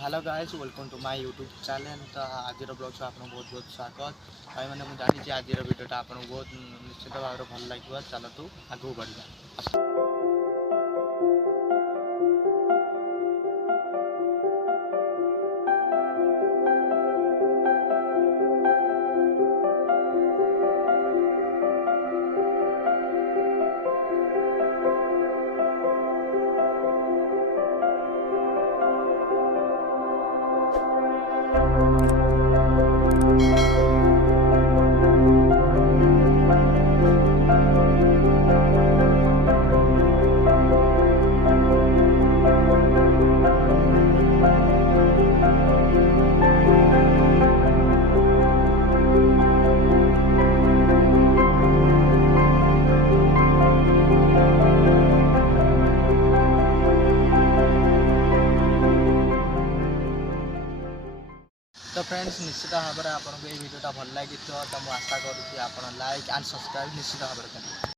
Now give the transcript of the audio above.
Hello guys welcome to my YouTube channel. तो आज ब्लॉग से आपको बहुत बहुत स्वागत भाई मैंने मुझे जानी आज वीडियोटा आपको बहुत निश्चित भाव में भल लगे। चलतु आगू बढ़िया। तो फ्रेंड्स निश्चित भाव में आपको ये वीडियोटा भल लगी तो मुझे आशा करुँगी आप लाइक एंड सब्सक्राइब निश्चित भाव में करेंगे।